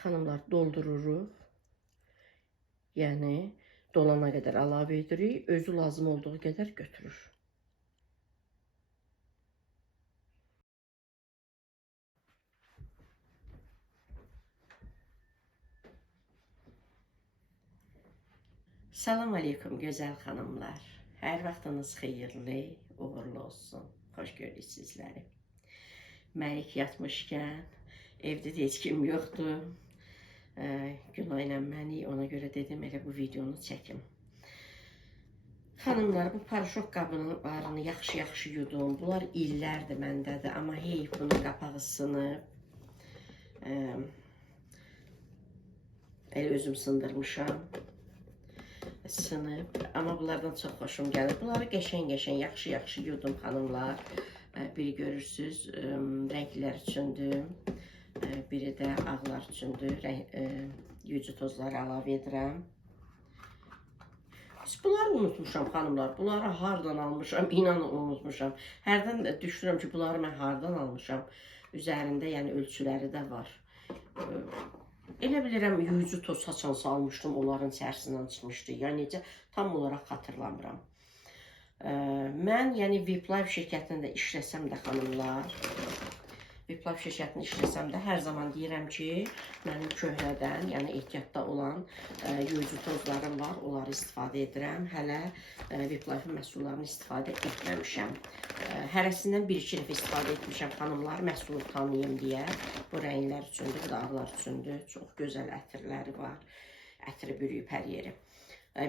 Xanımlar, doldururuq. Yəni dolana qədər əlavə edirik. Özü lazım olduğu qədər götürür. Salam aleykum gözəl xanımlar. Hər vaxtınız xeyirli, uğurlu olsun. Xoş gördük sizləri. Məlik yatmışkən, evdə də heç kim yoxdur. Günay ilə məni, ona görə dedim elə bu videonu çəkim. Xanımlar, bu paraşok qablarını yaxşı-yaxşı yudum. Bunlar illərdir məndədir, amma heyf bunun qapağı sınıb. Elə özüm sındırmışam. Sınıb, amma bunlardan çox xoşum gəlir. Bunları qəşəng-qəşəng, yaxşı-yaxşı yudum xanımlar. Biri görürsünüz, rənglər üçündür. Biri də ağlar üçündür. Yucu tozları əlavə edirəm. Bunları unutmuşam xanımlar. Bunları hardan almışam, inanın unutmuşam. Hərdən düşünürəm ki, bunları mən hardan almışam. Üzərində, yəni ölçüləri də var. Elə bilirəm, yuyucu toz saçansı almışdım, onların içərisindən çıxmışdı. Yəni, necə, tam olaraq xatırlamıram. Mən, yəni, Viplife şirkətində işləsəm də xanımlar, Viplife şirkətində işləsəm də hər zaman deyirəm ki, mənim köhnədən, yəni ehtiyatda olan yuyucu tozlarım var, onları istifadə edirəm. Hələ Viplife məhsullarını istifadə etməmişəm. Hərəsindən bir-iki dəfə istifadə etmişəm xanımlar, məhsulu tanıyım deyə. Bu rənglər üçündür, bu da ağlar üçündür. Çox gözəl ətirləri var. Ətri bürüyüb hər yeri.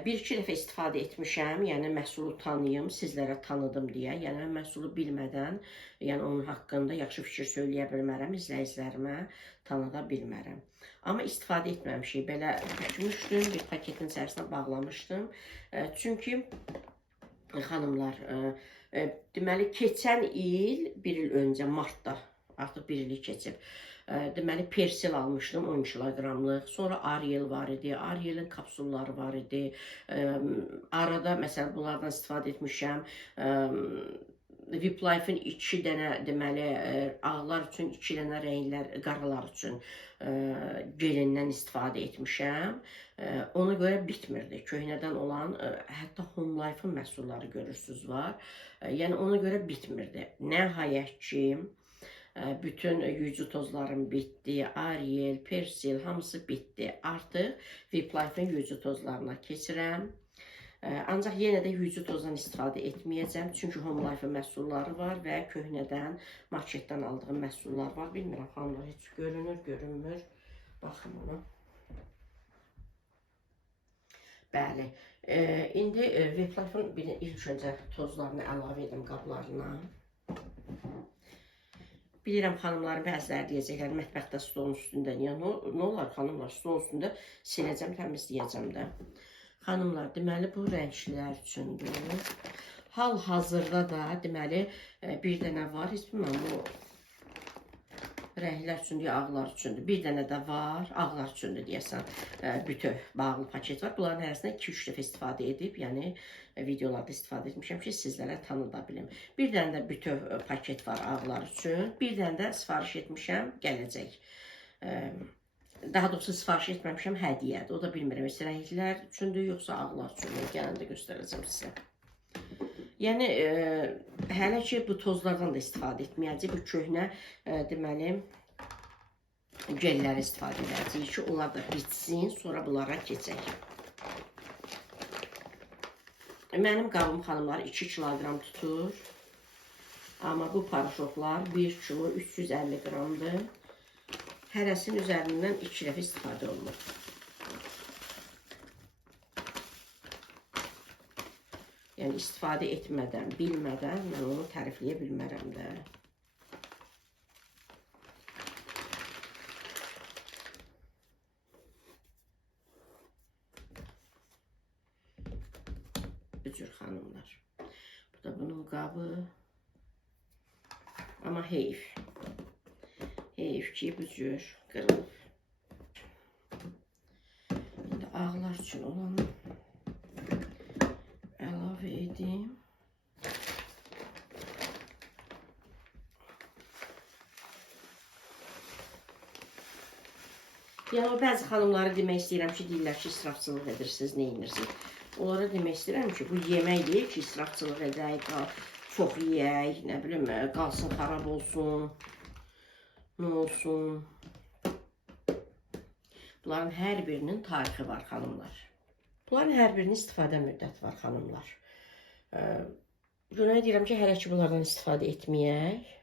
Bir-iki dəfə istifadə etmişəm, yəni məhsulu tanıyım, sizlərə tanıdım deyə. Yəni məhsulu bilmədən, yəni onun haqqında yaxşı fikir söyləyə bilmərəm, izləyicilərimə tanıda bilmərəm. Amma istifadə etməmişik, belə bükmüşdüm, bir paketin içərisinə bağlamışdım. Çünki xanımlar, deməli keçən il, bir il öncə, martda, artıq bir ili keçib. Deməli, persil almışdım 10 kiloqramlıq. Sonra Ariel var idi. Ariel'in kapsulları var idi. Arada, məsələn, bunlardan istifadə etmişəm. Viplife'in 2 dənə, deməli, ağlar üçün, 2 dənə rənglər, qaralar üçün gelindən istifadə etmişəm. Ona görə bitmirdi. Köhnədən olan, hətta Home Life'ın məhsulları görürsünüz var. Yəni, ona görə bitmirdi. Nəhayət ki, bütün yuyucu tozlarım bitdi. Ariel, persil, hamısı bitdi. Artıq Viplife'in yuyucu tozlarına keçirəm. Ancaq yenə də yuyucu tozdan istifadə etməyəcəm. Çünki Home Life'in məhsulları var və köhnədən, marketdən aldığım məhsullar var. Bilmirəm, xanımlar, heç görünür, görünmür. Baxın ona. Bəli. İndi Viplife'in ilk öncə tozlarını əlavə edim qablarına. Bilirəm, xanımların bəziləri deyəcəklər, mətbəxdə stolun üstündə. Niyə? Nə olar, xanımlar, stolun üstündə siləcəm, təmizləyəcəm də. Xanımlar, deməli, bu rəngçilər üçündür. Hal-hazırda da, deməli, bir dənə var. Heç bilməm, bu rənglər üçündür, ağlar üçündür. Bir dənə də var, ağlar üçündür deyəsən. Bütöv bağlı paket var. Bunların hərəsindən 2-3 dəfə istifadə edib, yəni videolarda istifadə etmişəm ki, sizlərə tanıda bilim. Bir dənə də bütöv paket var ağlar üçün. Bir dənə də sifariş etmişəm, gələcək. Daha doğrusu sifariş etməmişəm, hədiyyədir. O da bilmirəm, rənglər üçündür, yoxsa ağlar üçündür. Gələndə göstərəcəm sizə. Yəni, hələ ki, bu tozlardan da istifadə etməyəcək. Bu köhnə, deməli, gelləri istifadə edəcəyik ki, onlar da bitsin, sonra bunlara keçək. Mənim qabım, xanımlar, 2 kiloqram tutur. Amma bu paraşoklar 1 kilo 350 qramdır. Hərəsinin üzərindən 2 dəfə istifadə olunur. Yəni, istifadə etmədən, bilmədən mən onu tərifləyə bilmərəm də. Bu cür xanımlar. Bu da bunun qabı. Amma heyf. Heyf ki, bu cür qırılıb. İndi ağlar üçün olanı əlavə edeyim. Yəni o bəzi xanımları demək istəyirəm ki, deyirlər ki, israfçılıq edirsiniz, nə edirsiniz? Onlara demək istəyirəm ki, bu yemək deyil ki, israfçılıq edək, çox yeyək, nə bilim, qalsın, xarab olsun, nə olsun. Bunların hər birinin tarixi var, xanımlar. Bunların hər birinin istifadə müddəti var, xanımlar. Günay deyirəm ki, hələ ki bunlardan istifadə etməyək.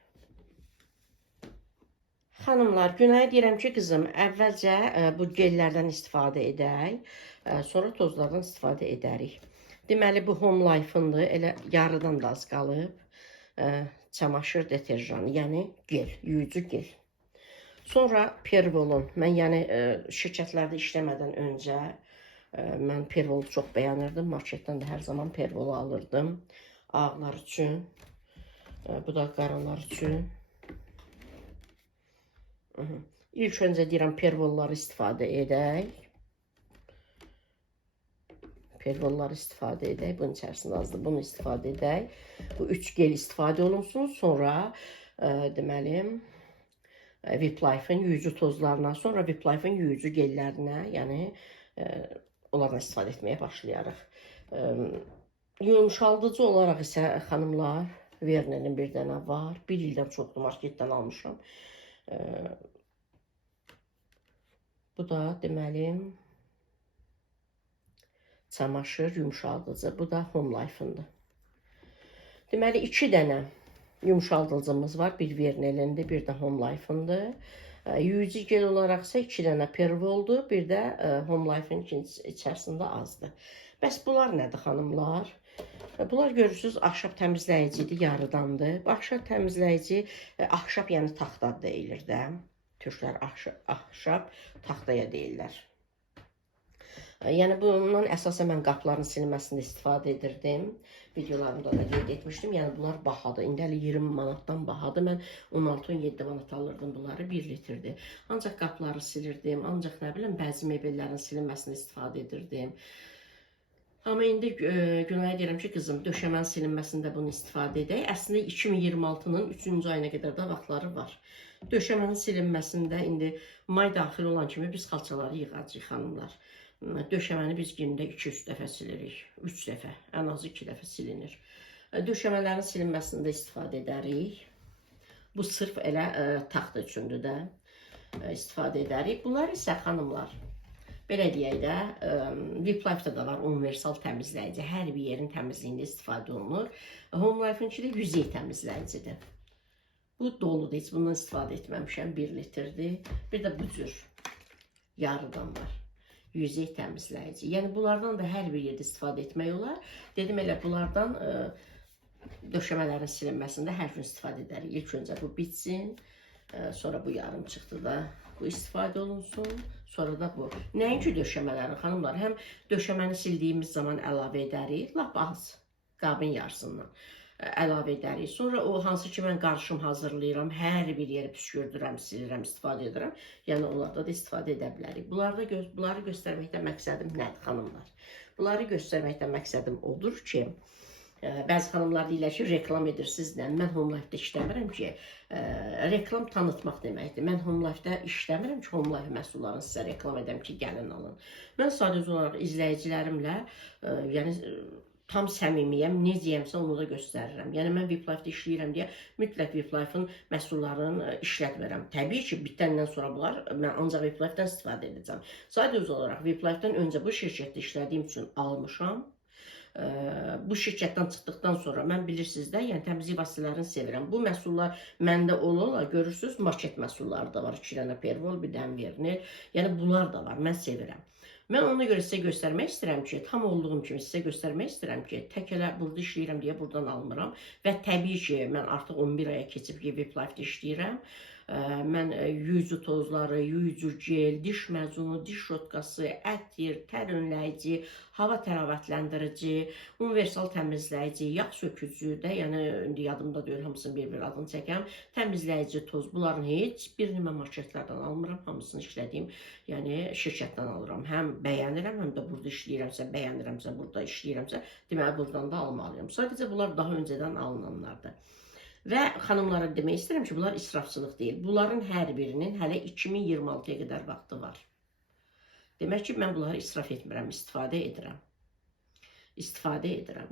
Xanımlar, Günay deyirəm ki, qızım, əvvəlcə bu gellərdən istifadə edək, sonra tozlardan istifadə edərik. Deməli, bu Home Life-ındır, elə yarıdan da az qalıb. Çamaşır deterjanı, yəni gel, yuyucu gel. Sonra Pervolun, mən yəni şirkətlərdə işləmədən öncə mən Pervolu çox bəyənirdim. Marketdən də hər zaman Pervolu alırdım. Ağlar üçün, bu da qaralar üçün. İlk öncə deyirəm pervolları istifadə edək. Pervolları istifadə edək. Bunun içərisində azdır. Bunu istifadə edək. Bu 3 gel istifadə olunsun. Sonra deməli Whip Life'ın yuyucu tozlarına, sonra Whip Life'ın yuyucu gellərinə, yəni onlardan istifadə etməyə başlayarıq. Yumuşaldıcı olaraq isə xanımlar, Vernel'in bir dənə var. 1 ildən çoxdur marketdən almışam. Bu da deməli çamaşır yumuşaldıcı. Bu da Home Life-ındır. Deməli 2 dənə yumuşaldıcımız var. Bir Vernel'indir, bir də Home Life-ındır. Yuyucu gel olaraqsa 2 dənə Pervol'dur, bir də Home Life-ın içərisində azdır. Bəs bunlar nədir xanımlar? Bunlar görürsünüz, ahşap təmizləyicidir, yarıdandır. Bu ahşap təmizləyici, ahşap yəni taxta deyilir də. Türklər ahşap taxtaya deyirlər. Yəni bundan əsasən mən qapların silinməsində istifadə edirdim. Videolarımda da qeyd etmişdim. Yəni bunlar bahadır. İndi hələ 20 manatdan bahadır. Mən 16-17 manat alırdım bunları, 1 litrdir. Ancaq qapları silirdim, ancaq nə bilim bəzi mebellərin silinməsində istifadə edirdim. Amma indi Günaya deyirəm ki, qızım, döşəmənin silinməsində bunu istifadə edək. Əslində 2026-nın 3-cü ayına qədər də vaxtları var. Döşəmənin silinməsində indi may daxil olan kimi biz xalçaları yığacağıq, xanımlar. Döşəməni biz gündə 2-3 dəfə silirik. 3 dəfə, ən azı 2 dəfə silinir. Döşəmələrin silinməsində istifadə edərik. Bu sırf elə taxta üçündür də istifadə edərik. Bunlar isə xanımlar, belə deyək də, Whip Life-da da var universal təmizləyici. Hər bir yerin təmizliyində istifadə olunur. Home Life-ınki də yüzey təmizləyicidir. Bu doludur, heç bundan istifadə etməmişəm, 1 litrdir. Bir də bu cür yarıdan var. Yüzey təmizləyici. Yəni bunlardan da hər bir yerdə istifadə etmək olar. Dedim elə bunlardan döşəmələrin silinməsində hər gün istifadə edərik. İlk öncə bu bitsin, sonra bu yarımçıqda da bu istifadə olunsun, sonra da bu. Nəinki döşəmələrin, xanımlar, həm döşəməni sildiyimiz zaman əlavə edərik, lap az, qabın yarısından əlavə edərik. Sonra o hansı ki mən qarışım hazırlayıram, hər bir yeri püskürdürəm, silirəm, istifadə edirəm. Yəni onlarda da istifadə edə bilərik. Bunları göstərməkdə məqsədim nədir, xanımlar? Bunları göstərməkdə məqsədim odur ki, bəzi xanımlar deyirlər ki, reklam edirsiniz nə? Mən Home Life-da işləmirəm ki, reklam tanıtmaq deməkdir. Mən Home Life-da işləmirəm ki, Home Life məhsullarını sizə reklam edəm ki, gəlin alın. Mən sadəcə olaraq izləyicilərimlə, yəni tam səmimiyəm, necəyəmsə onu da göstərirəm. Yəni mən Whip Life-da işləyirəm deyə mütləq Whip Life-ın məhsullarını işlətmirəm. Təbii ki, bitəndən sonra bunlar mən ancaq Whip Life-dan istifadə edəcəm. Sadəcə olaraq Whip Life-dan öncə bu şirkətdə işlədiyim üçün almışam. Bu şirkətdən çıxdıqdan sonra mən bilirsiniz də, yəni təmizlik vasitələrini sevirəm. Bu məhsullar məndə ola-ola görürsünüz, market məhsulları da var. 2 dənə Pervol, bir dənə Vernel. Yəni bunlar da var, mən sevirəm. Mən ona görə sizə göstərmək istəyirəm ki, tam olduğum kimi sizə göstərmək istəyirəm ki, tək elə burada işləyirəm deyə buradan almıram. Və təbii ki, mən artıq 11 aya keçib ki, Whip Life-da işləyirəm. Mən yuyucu tozları, yuyucu gel, diş məzunu, diş şotkası, ətir, tər önləyici, hava təravətləndirici, universal təmizləyici, yağ sökücü də, yəni indi yadımda deyil, hamısını bir-bir adını çəkəm, təmizləyici toz, bunların heç birini mən marketlərdən almıram, hamısını işlədiyim, yəni şirkətdən alıram. Həm bəyənirəm, həm də burada işləyirəmsə, bəyənirəmsə, burada işləyirəmsə, deməli buradan da almalıyam. Sadəcə bunlar daha öncədən alınanlardır. Və xanımlara demək istəyirəm ki, bunlar israfçılıq deyil. Bunların hər birinin hələ 2026-ya qədər vaxtı var. Demək ki, mən bunları israf etmirəm, istifadə edirəm.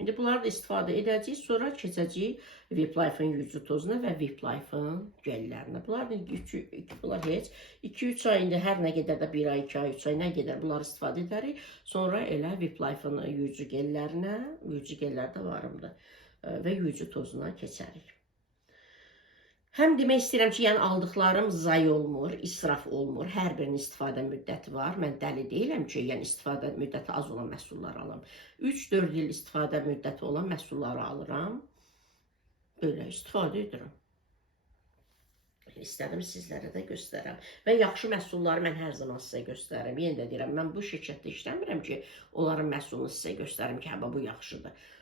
İndi bunları da istifadə edəcəyik, sonra keçəcəyik Whip-Life-ın yüzü tozuna və Whip-Life-ın gəllərinə. Bunlar heç 2-3 ay, indi hər nə qədər də 1 ay, 2 ay, 3 ay nə qədər bunları istifadə edərik. Sonra elə Whip-Life-ın yüzü gəllərinə, yüzü gəllər də varımdır və yüzü tozuna keçərik. Həm demək istəyirəm ki, yəni aldıqlarım zay olmur, israf olmur. Hər birinin istifadə müddəti var. Mən dəli deyiləm ki, yəni istifadə müddəti az olan məhsulları alım. 3-4 il istifadə müddəti olan məhsulları alıram. Belə istifadə edirəm. İstədim sizlərə də göstərəm. Və yaxşı məhsulları mən hər zaman sizə göstərəm. Yenə də deyirəm, mən bu şirkətdə işləmirəm ki, onların məhsulunu sizə göstərim ki, hə, bu yaxşıdır.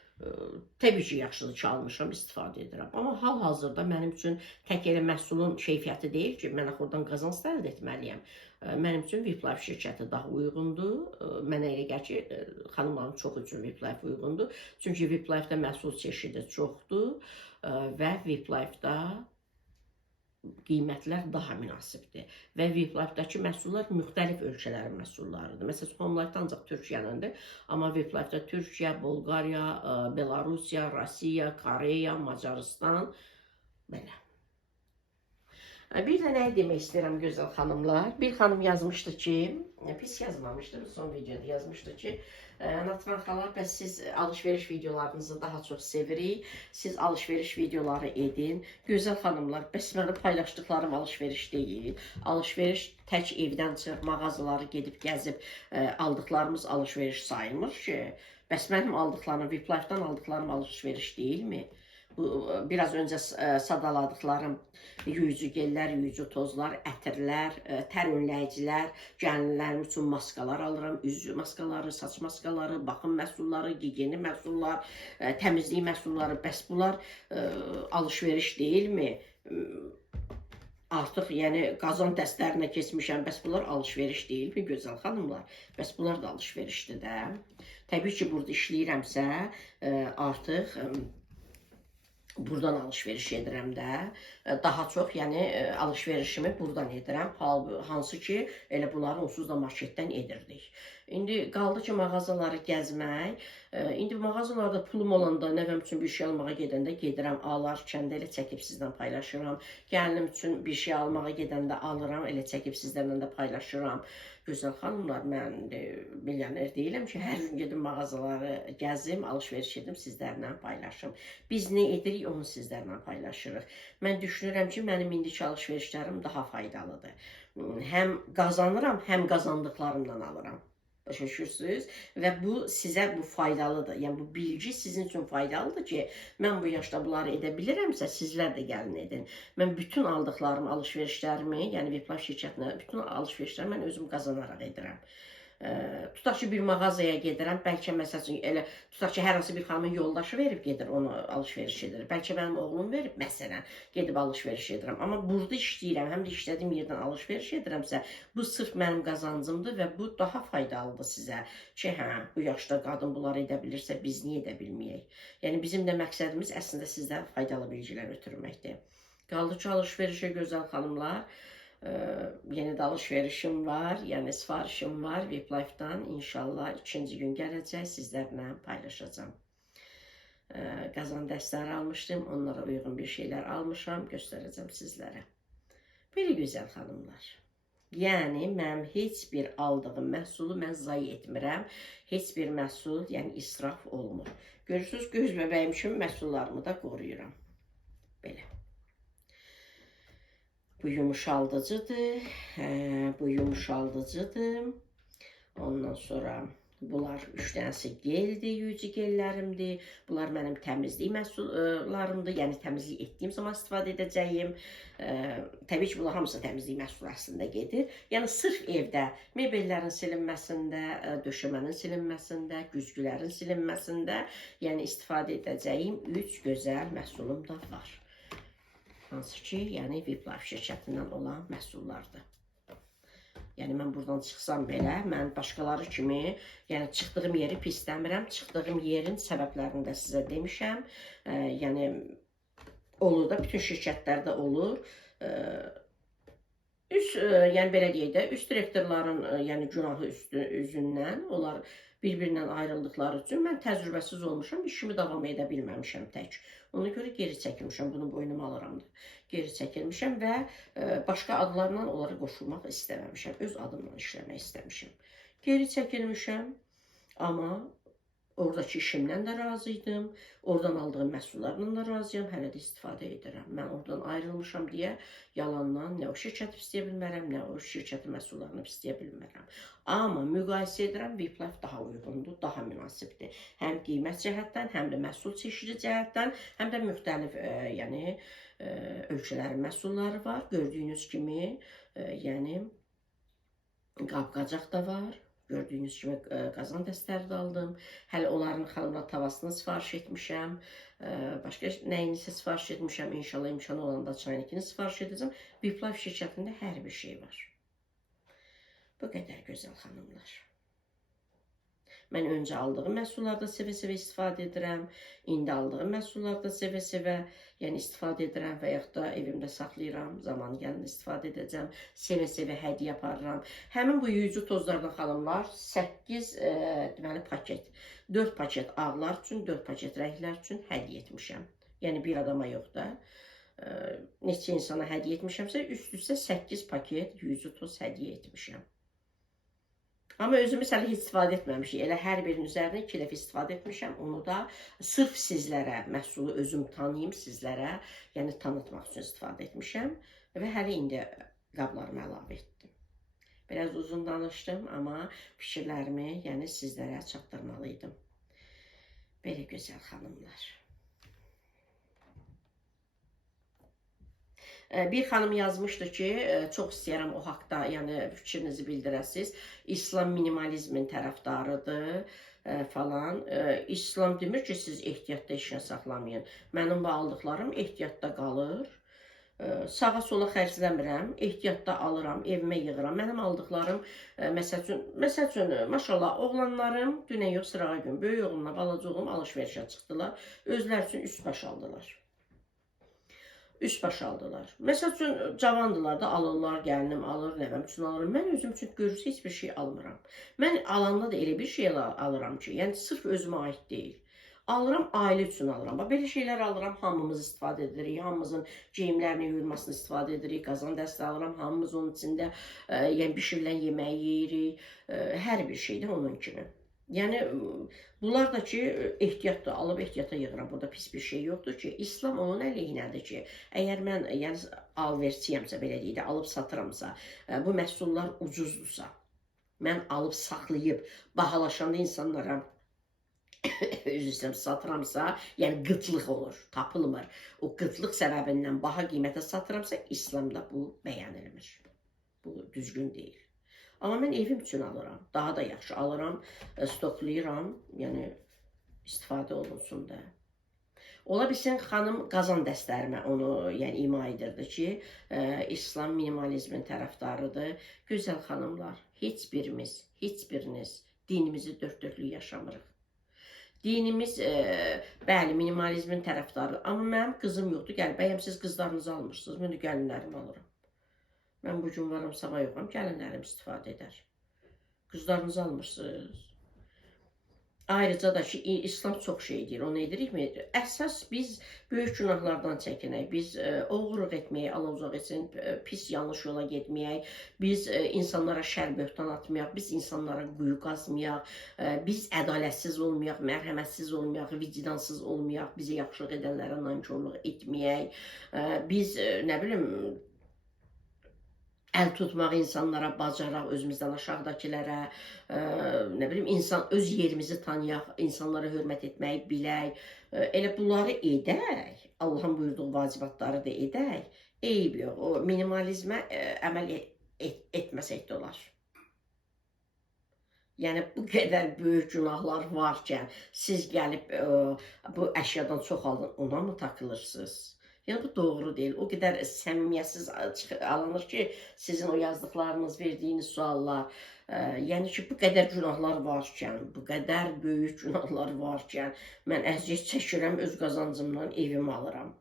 Təbii ki, yaxşıdır ki, almışam, istifadə edirəm. Amma hal-hazırda mənim üçün tək elə məhsulun keyfiyyəti deyil ki, mən oradan qazanc əldə etməliyəm. Mənim üçün Whip-Life şirkəti daha uyğundur. Mənə elə gəlir ki, xanımların çox üçün Whip-Life uyğundur. Çünki Whip-Life-da məhsul çeşidi çoxdur və Whip-Life-da qiymətlər daha münasibdir. Və Whip-Life-dakı məhsullar müxtəlif ölkələrin məhsullarıdır. Məsələn, Home-Life-da ancaq Türkiyənəndir. Amma Whip-Life-da Türkiyə, Bolqariya, Belarusiya, Rusiya, Koreya, Macaristan, belə. Bir də nə demək istəyirəm gözəl xanımlar? Bir xanım yazmışdı ki, pis yazmamışdı, son videoda yazmışdı ki, Natvan xala, bəs siz alış-veriş videolarınızı daha çox sevirik, siz alış-veriş videoları edin. Gözəl xanımlar, bəs mənim paylaşdıqlarım alış-veriş deyil. Alış-veriş tək evdən çıx, mağazaları gedib gəzib aldıqlarımız alış-veriş sayılmır ki. Bəs mənim aldıqlarım, Whip-Life-dan aldıqlarım alış-veriş deyilmi? Biraz öncə sadaladıqlarım yüzü gellər, yüzü tozlar, ətirlər, tər önləyicilər, gəlinlərim üçün maskalar alıram, üzü maskaları, saç maskaları, baxım məhsulları, gigiyeni məhsullar, təmizlik məhsulları. Bəs bunlar alış-veriş deyilmi? Artıq yəni qazan dəstlərinə keçmişəm, bəs bunlar alış-veriş deyilmi gözəl xanımlar? Bəs bunlar da alış-verişdir də. Təbii ki, burada işləyirəmsə artıq buradan alış-veriş edirəm də. Daha çox, yəni alış-verişimi buradan edirəm. Hansı ki, elə bunları onsuz da marketdən edirdik. İndi qaldı ki, mağazaları gəzmək. İndi mağazalarda pulum olanda, nəvəm üçün bir şey almağa gedəndə gedirəm, alarkən də elə çəkib sizdən paylaşıram. Gəlinim üçün bir şey almağa gedəndə alıram, elə çəkib sizlərlə də paylaşıram. Gözəl xanımlar, mən milyoner deyiləm ki, hər gün gedim mağazaları gəzim, alış-veriş edim, sizlərlə paylaşım. Biz nə edirik, onu sizlərlə paylaşırıq. Mən düşünürəm ki, mənim indiki alış-verişlərim daha faydalıdır. Həm qazanıram, həm qazandıqlarımdan alıram. Başa düşürsünüz? Və bu sizə faydalıdır. Yəni bu bilgi sizin üçün faydalıdır ki, mən bu yaşda bunları edə bilirəmsə, sizlər də gəlin edin. Mən bütün aldıqlarım, alış-verişlərimi, yəni Whip-Life şirkətinə bütün alış-verişlərimi mən özüm qazanaraq edirəm. Tutaq ki, bir mağazaya gedirəm, bəlkə məsələn elə tutaq ki, hər hansı bir xanımın yoldaşı verib gedir, onu alış-veriş edir. Bəlkə mənim oğlum verib, məsələn, gedib alış-veriş edirəm. Amma burada işləyirəm, həm də işlədiyim yerdən alış-veriş edirəmsə, bu sırf mənim qazancımdır və bu daha faydalıdır sizə. Ki, hə, bu yaşda qadın bunları edə bilirsə, biz niyə edə bilməyək? Yəni bizim də məqsədimiz əslində sizdən faydalı bilgilər ötürməkdir. Qaldı ki, alış-verişə gözəl xanımlar. Yeni də alış-verişim var, yəni sifarişim var Whip-Life-dan. İnşallah 2-ci gün gələcək, sizlərlə paylaşacağım. Qazan dəstləri almışdım, onlara uyğun bir şeylər almışam, göstərəcəm sizlərə. Belə gözəl xanımlar. Yəni, mənim heç bir aldığım məhsulu mən zayi etmirəm. Heç bir məhsul, yəni israf olmur. Görürsünüz, göz bəbəyim kimi məhsullarımı da qoruyuram. Belə. Bu yumuşaldıcıdır, bu yumuşaldıcıdır. Ondan sonra bunlar 3 dənəsi geldir, yüzü gellərimdir. Bunlar mənim təmizlik məhsullarımdır, yəni təmizlik etdiyim zaman istifadə edəcəyim. Təbii ki, bunlar hamısı təmizlik məhsulu əslində gedir. Yəni, sırf evdə mebellərin silinməsində, döşəmənin silinməsində, güzgülərin silinməsində, yəni istifadə edəcəyim 3 gözəl məhsulum da var. Hansı ki, yəni Whip-Life şirkətindən olan məhsullardır. Yəni, mən buradan çıxsam belə, mən başqaları kimi, yəni çıxdığım yeri pisləmirəm, çıxdığım yerin səbəblərini də sizə demişəm. Yəni, olur da, bütün şirkətlərdə olur. Yəni belə deyək də, üst direktorların yəni günahı üzündən onlar bir-birindən ayrıldıqları üçün mən təcrübəsiz olmuşam, işimi davam edə bilməmişəm tək. Ona görə geri çəkilmişəm, bunu boynuma alıram da. Geri çəkilmişəm və başqa adlarla onlara qoşulmaq istəməmişəm. Öz adımla işləmək istəmişəm. Geri çəkilmişəm, amma oradakı işimdən də razı idim. Oradan aldığım məhsullarla da razıyam. Hələ də istifadə edirəm. Mən oradan ayrılmışam deyə yalandan nə o şirkəti pisləyə bilmərəm, nə o şirkətin məhsullarını pisləyə bilmərəm. Amma müqayisə edirəm, Viplife daha uyğundur, daha münasibdir. Həm qiymət cəhətdən, həm də məhsul çeşidi cəhətdən, həm də müxtəlif yəni ölkələrin məhsulları var. Gördüyünüz kimi, yəni qab-qacaq da var. Gördüyünüz kimi qazan dəstləri də aldım. Hələ onların xanımlar tavasını sifariş etmişəm. Başqa nəyinisə sifariş etmişəm. İnşallah imkanı olanda çaynikini sifariş edəcəm. Viplife şirkətində hər bir şey var. Bu qədər gözəl xanımlar. Mən öncə aldığım məhsullarda sevə-sevə istifadə edirəm. İndi aldığım məhsullarda sevə-sevə yəni istifadə edirəm və yaxud da evimdə saxlayıram. Zamanı gəlində istifadə edəcəm. Sevə-sevə hədiyyə aparıram. Həmin bu yuyucu tozlardan xanımlar 8 deməli paket. 4 paket ağlar üçün, 4 paket rənglər üçün hədiyyə etmişəm. Yəni bir adama yox da. Neçə insana hədiyyə etmişəmsə, üst-üstə 8 paket yuyucu toz hədiyyə etmişəm. Amma özümüz hələ heç istifadə etməmişik. Elə hər birinin üzərinə 2 dəfə istifadə etmişəm. Onu da sırf sizlərə, məhsulu özüm tanıyım sizlərə, yəni tanıtmaq üçün istifadə etmişəm. Və hələ indi qablarımı əlavə etdim. Biraz uzun danışdım, amma fikirlərimi yəni sizlərə çatdırmalıydım. Belə gözəl xanımlar. Bir xanım yazmışdı ki, çox istəyərəm o haqda, yəni fikrinizi bildirəsiniz. İslam minimalizmin tərəfdarıdır falan. İslam demir ki, siz ehtiyatda işinə saxlamayın. Mənim bu aldıqlarım ehtiyatda qalır. Sağa sola xərcləmirəm, ehtiyatda alıram, evimə yığıram. Mənim aldıqlarım, məsəl üçün, maşallah, oğlanlarım dünən yox, sırağa gün, böyük oğlumla balaca oğlum alış-verişə çıxdılar. Özləri üçün üst baş aldılar. Üst baş aldılar. Məsəl üçün, cavandılar da alırlar, gəlinim alır, nəvəm üçün alırım. Mən özüm üçün görürsə heç bir şey almıram. Mən alanda da elə bir şey alıram ki, yəni sırf özümə aid deyil. Alıram, ailə üçün alıram. Belə şeylər alıram, hamımız istifadə edirik. Hamımızın geyimlərini yuyulmasını istifadə edirik. Qazan dəstə alıram, hamımız onun içində yəni bişirilən yeməyi yeyirik. Hər bir şeydə onun kimi. Yəni, bunlar da ki, ehtiyatdır, alıb ehtiyata yığıram. Burada pis bir şey yoxdur ki, İslam onun əleyhinədir ki, əgər mən alverçiyəmsə, belə deyək də, alıb satıramsa, bu məhsullar ucuzdursa, mən alıb saxlayıb, bahalaşanda insanlara satıramsa, yəni qıtlıq olur, tapılmır. O qıtlıq səbəbindən baha qiymətə satıramsa, İslamda bu bəyan edilir. Bu düzgün deyil. Amma mən evim üçün alıram. Daha da yaxşı alıram, stoklayıram, yəni istifadə olunsun da. Ola bilsin, xanım qazan dəstərimə onu ima edirdi ki, İslam minimalizmin tərəfdarıdır. Gözəl xanımlar, heç biriniz dinimizi dörd-dörtlük yaşamırıq. Dinimiz, bəli, minimalizmin tərəfdarıdır. Amma mənim qızım yoxdur. Gəl, bəyəm siz qızlarınızı almışsınız, mən də gəlinlərimi alıram. Mən bugün varam, sabah yoxam, gəlinlərim istifadə edər. Qızlarınızı almışsınız. Ayrıca da ki, İslam çox şey deyir, onu edirikmi? Əsas biz böyük günahlardan çəkinək, biz oğurluq etməyək, Allah uzaq etsin, pis yanlış yola getməyək, biz insanlara şər böhtan atmayaq, biz insanlara quyu qazmayaq, biz ədalətsiz olmayaq, mərhəmətsiz olmayaq, vicdansız olmayaq, bizə yaxşılıq edənlərə nankorluq etməyək, biz, nə bilim, əl tutmaq insanlara bacaraq, özümüzdən aşağıdakilərə, nə bilim, öz yerimizi tanıyaq, insanlara hörmət etməyi bilək, elə bunları edək, Allahın buyurduğu vacibatları da edək, eyb yox, o minimalizmə əməl etməsək də olar. Yəni, bu qədər böyük günahlar varkən, siz gəlib bu əşyadan çox alın, ona mı takılırsınız? Yəni, bu doğru deyil. O qədər səmimiyyətsiz alınır ki, sizin o yazdıqlarınız, verdiyiniz suallar. Yəni ki, bu qədər günahlar varkən, bu qədər böyük günahlar varkən, mən əziyyət çəkirəm, öz qazancımdan evimi alıram.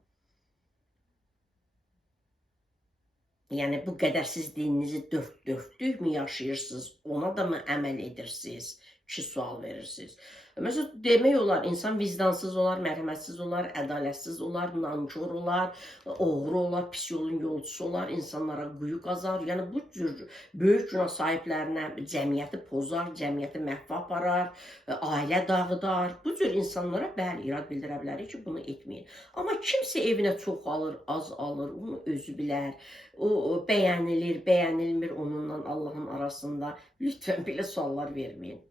Yəni bu qədər siz dininizi dörtlükmü yaşayırsınız, ona da mı əməl edirsiniz ki, sual verirsiniz? Məsələn, demək olar, insan vicdansız olar, mərhəmətsiz olar, ədalətsiz olar, nankor olar, oğru olar, pis yolun yolcusu olar, insanlara quyu qazar. Yəni bu cür böyük günah sahiblərinə cəmiyyəti pozar, cəmiyyəti məhv aparar, ailə dağıdar. Bu cür insanlara bəli, irad bildirə bilərik ki, bunu etməyin. Amma kimsə evinə çox alır, az alır, onu özü bilər. O bəyənilir, bəyənilmir onunla Allahın arasında. Lütfən belə suallar verməyin.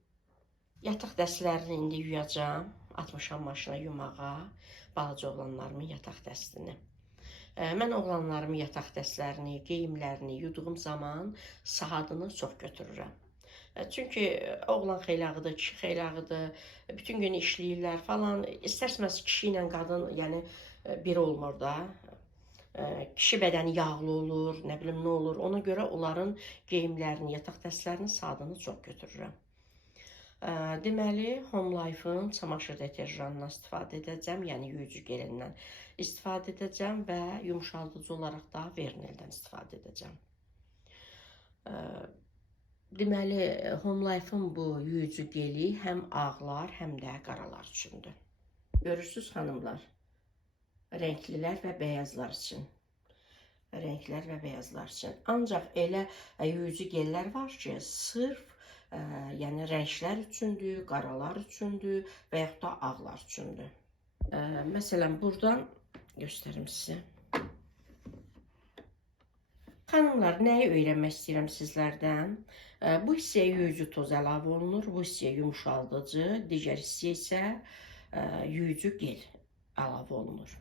Yataq dəstlərini indi yuyacağım. Atmışam maşına yumağa balaca oğlanlarımın yataq dəstini. Mən oğlanlarımın yataq dəstlərini, geyimlərini yuduğum zaman saatını çox götürürəm. Çünki oğlan xeylağıdır, kişi xeylağıdır, bütün gün işləyirlər falan. İstərsəməz kişi ilə qadın, yəni biri olmur da. Kişi bədəni yağlı olur, nə bilim nə olur. Ona görə onların geyimlərini, yataq dəstlərinin saatını çox götürürəm. Deməli, Home Life-ın çamaşır deterjanından istifadə edəcəm, yəni yuyucu gelindən istifadə edəcəm və yumşaldıcı olaraq da Verneldən istifadə edəcəm. Deməli, Home Life-ın bu yuyucu geli həm ağlar, həm də qaralar üçündür. Görürsünüz xanımlar, rənglilər və bəyazlar üçün. Renklər və bəyazlar üçün. Ancaq elə yuyucu gellər var ki, sırf yəni rənglər üçündür, qaralar üçündür və yaxud da ağlar üçündür. Məsələn, buradan göstərim sizə. Xanımlar, nəyi öyrənmək istəyirəm sizlərdən? Bu hissəyə yuyucu toz əlavə olunur, bu hissəyə yumşaldıcı, digər hissəyə isə yuyucu gel əlavə olunur.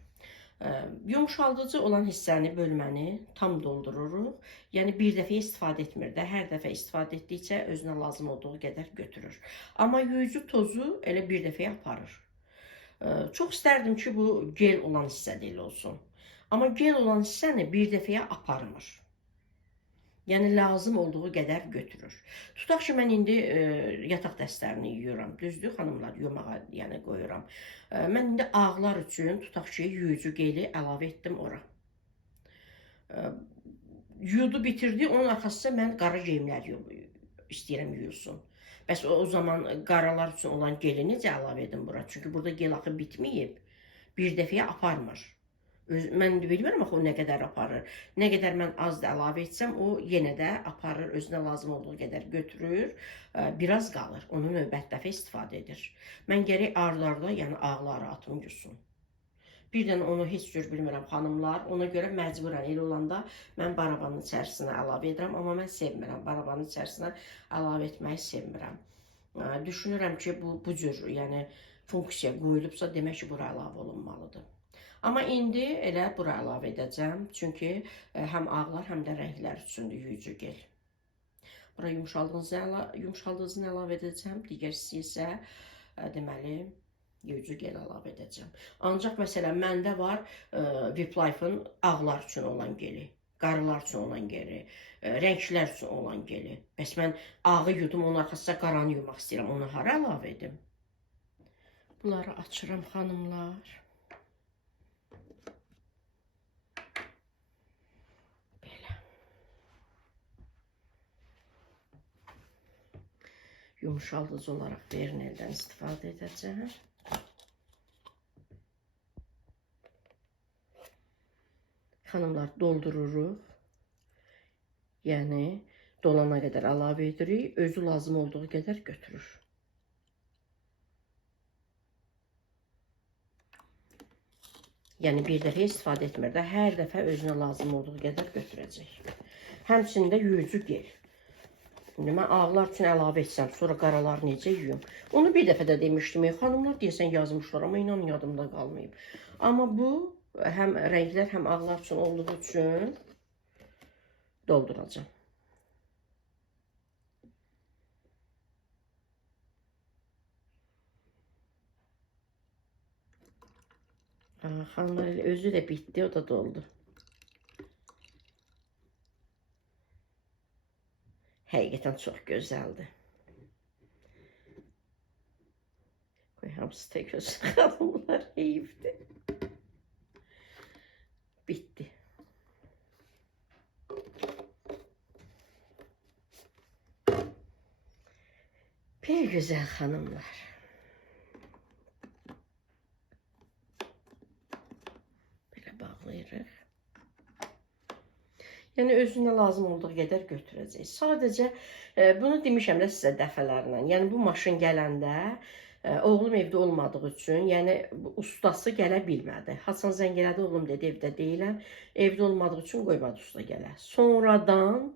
Yumşaldıcı olan hissəni, bölməni tam doldururuq. Yəni bir dəfə istifadə etmir də, hər dəfə istifadə etdikcə özünə lazım olduğu qədər götürür. Amma yuyucu tozu elə bir dəfəyə aparır. Çox istərdim ki, bu gel olan hissə də elə olsun. Amma gel olan hissəni bir dəfəyə aparmır. Yəni lazım olduğu qədər götürür. Tutaq ki, mən indi yataq dəstlərini yuyuram. Düzdür, xanımlar, yumağa yəni qoyuram. Mən indi ağlar üçün tutaq ki, yuyucu geli əlavə etdim ora. Yudu bitirdi, onun arxasında mən qara geyimlər istəyirəm yuyulsun. Bəs o zaman qaralar üçün olan geli necə əlavə edim bura? Çünki burada gel axı bitməyib. Bir dəfəyə aparmır. Mən bilmirəm axı o nə qədər aparır. Nə qədər mən az da əlavə etsəm, o yenə də aparır, özünə lazım olduğu qədər götürür, biraz qalır. Onu növbət dəfə istifadə edir. Mən gərək arda-arda, yəni ağları atım yusun. Birdən onu heç cür bilmirəm xanımlar. Ona görə məcburən elə olanda mən barabanın içərisinə əlavə edirəm. Amma mən sevmirəm. Barabanın içərisinə əlavə etməyi sevmirəm. Düşünürəm ki, bu cür yəni funksiya qoyulubsa, demək ki, bura əlavə olunmalıdır. Amma indi elə bura əlavə edəcəm. Çünki həm ağlar, həm də rənglər üçündür yuyucu gel. Bura yumşaldığını əlavə edəcəm. Digər isə deməli yuyucu gel əlavə edəcəm. Ancaq məsələn məndə var Vip Life-ın ağlar üçün olan geli, qaralar üçün olan geli, rənglər üçün olan geli. Bəs mən ağı yudum, onun arxasında qaranı yumaq istəyirəm. Onu hara əlavə edim? Bunları açıram xanımlar. Yumşaldıcı olaraq Verneldən istifadə edəcəm. Xanımlar, doldururuq. Yəni, dolana qədər əlavə edirik. Özü lazım olduğu qədər götürür. Yəni, bir dəfə istifadə etmir də, hər dəfə özünə lazım olduğu qədər götürəcək. Həmçində yuyucu gel. Şimdi mən ağlar üçün əlavə etsəm, sonra qaralar necə yuyum? Onu bir dəfə də demişdim. Xanımlar deyəsən yazmışlar, amma inan yadımda qalmayıb. Amma bu həm rənglər, həm ağlar üçün olduğu üçün dolduracağım. Xanımlar, özü də bitdi, o da doldu. Həqiqətən çox gözəldir. Qoy, hamısı da gözəl xanımlar, heyifdir. Bitdi. Ey güzel xanımlar. Belə bağlayırıq. Yəni özünə lazım olduğu qədər götürəcək. Sadəcə bunu demişəm də sizə dəfələrlə. Yəni bu maşın gələndə oğlum evdə olmadığı üçün, yəni ustası gələ bilmədi. Hasan zəng elədi, oğlum dedi evdə deyiləm. Evdə olmadığı üçün qoymadı usta gələ. Sonradan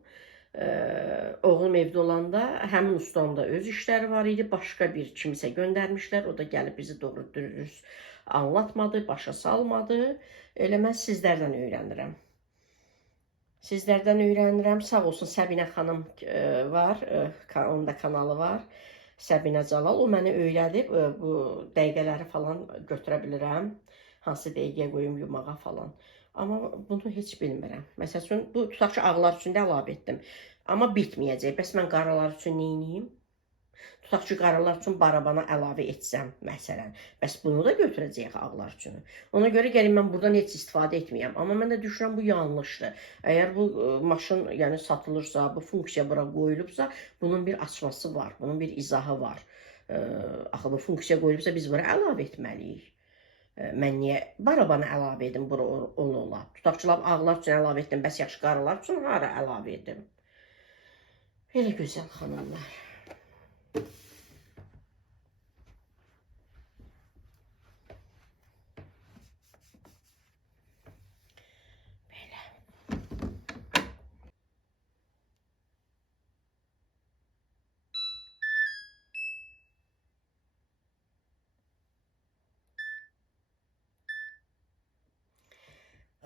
oğlum evdə olanda həmin ustanın da öz işləri var idi. Başqa bir kimsə göndərmişlər. O da gəlib bizi doğru dürüst anlatmadı, başa salmadı. Elə mən sizlərdən öyrənirəm. Sizlərdən öyrənirəm. Sağ olsun Səbinə xanım var, onun da kanalı var. Səbinə Calal. O məni öyrədib, bu dəqiqələri falan götürə bilirəm. Hansı dəqiqəyə qoyum yumağa falan. Amma bunu heç bilmirəm. Məsəl üçün, bu tutaq ki, ağlar üçün də əlavə etdim. Amma bitməyəcək. Bəs mən qaralar üçün nə edeyim? Tutaq ki, qaralar üçün barabana əlavə etsəm, məsələn. Bəs bunu da götürəcəyik ağlar üçün. Ona görə gəlin mən buradan heç istifadə etməyəm. Amma mən də düşünürəm, bu yanlışdır. Əgər bu maşın yəni satılırsa, bu funksiya bura qoyulubsa, bunun bir açması var, bunun bir izahı var. Axı bu funksiya qoyulubsa, biz bura əlavə etməliyik. Mən niyə barabana əlavə edim, bura onu ola? Tutaq ki, ağlar üçün əlavə etdim, bəs yaxşı qaralar üçün hara əlavə edim? Belə gözəl xanımlar.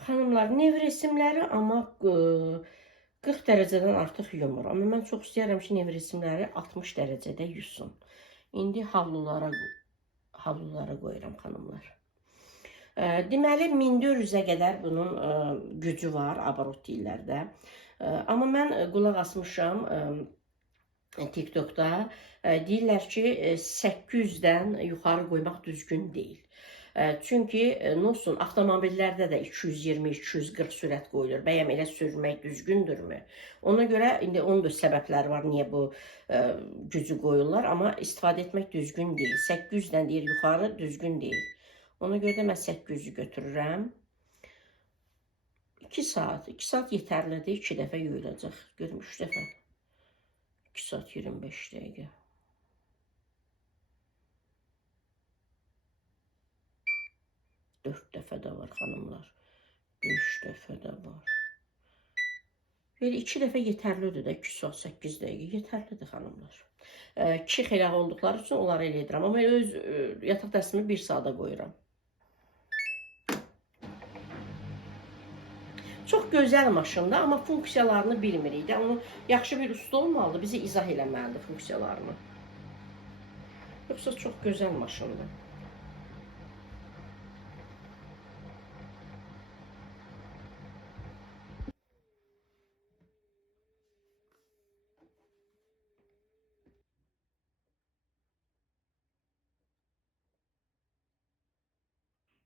Xanımlar, nev resimləri amma 40 dərəcədən artıq yumur. Amma mən çox istəyirəm ki, nev resimləri 60 dərəcədə yusun. İndi havlulara qoyuram xanımlar. Deməli, 1400-ə qədər bunun gücü var, abarot deyirlərdə. Amma mən qulaq asmışam TikTokda. Deyirlər ki, 800-dən yuxarı qoymaq düzgün deyil. Çünki nə olsun, avtomobillərdə də 220-240 sürət qoyulur. Bəyəm elə sürmək düzgündürmü? Ona görə indi onun da səbəbləri var, niyə bu gücü qoyurlar. Amma istifadə etmək düzgün deyil. 800-dən deyir yuxarı düzgün deyil. Ona görə də mən 800-ü götürürəm. 2 saat yetərlidir. 2 dəfə yuyulacaq. Görüm 3 dəfə. 2 saat 25 dəqiqə. Dörd dəfə də var xanımlar. 5 dəfə də var. Belə 2 dəfə yetərlidir də. 2 saat 8 dəqiqə yetərlidir xanımlar. 2 xeylağı olduqları üçün onları elə edirəm. Amma öz yataq dəstimi 1 saata qoyuram. Çox gözəl maşındır, amma funksiyalarını bilmirik. Onu yaxşı bir usta olmalıdır, bizi izah eləməlidir funksiyalarını. Yoxsa çox gözəl maşındır.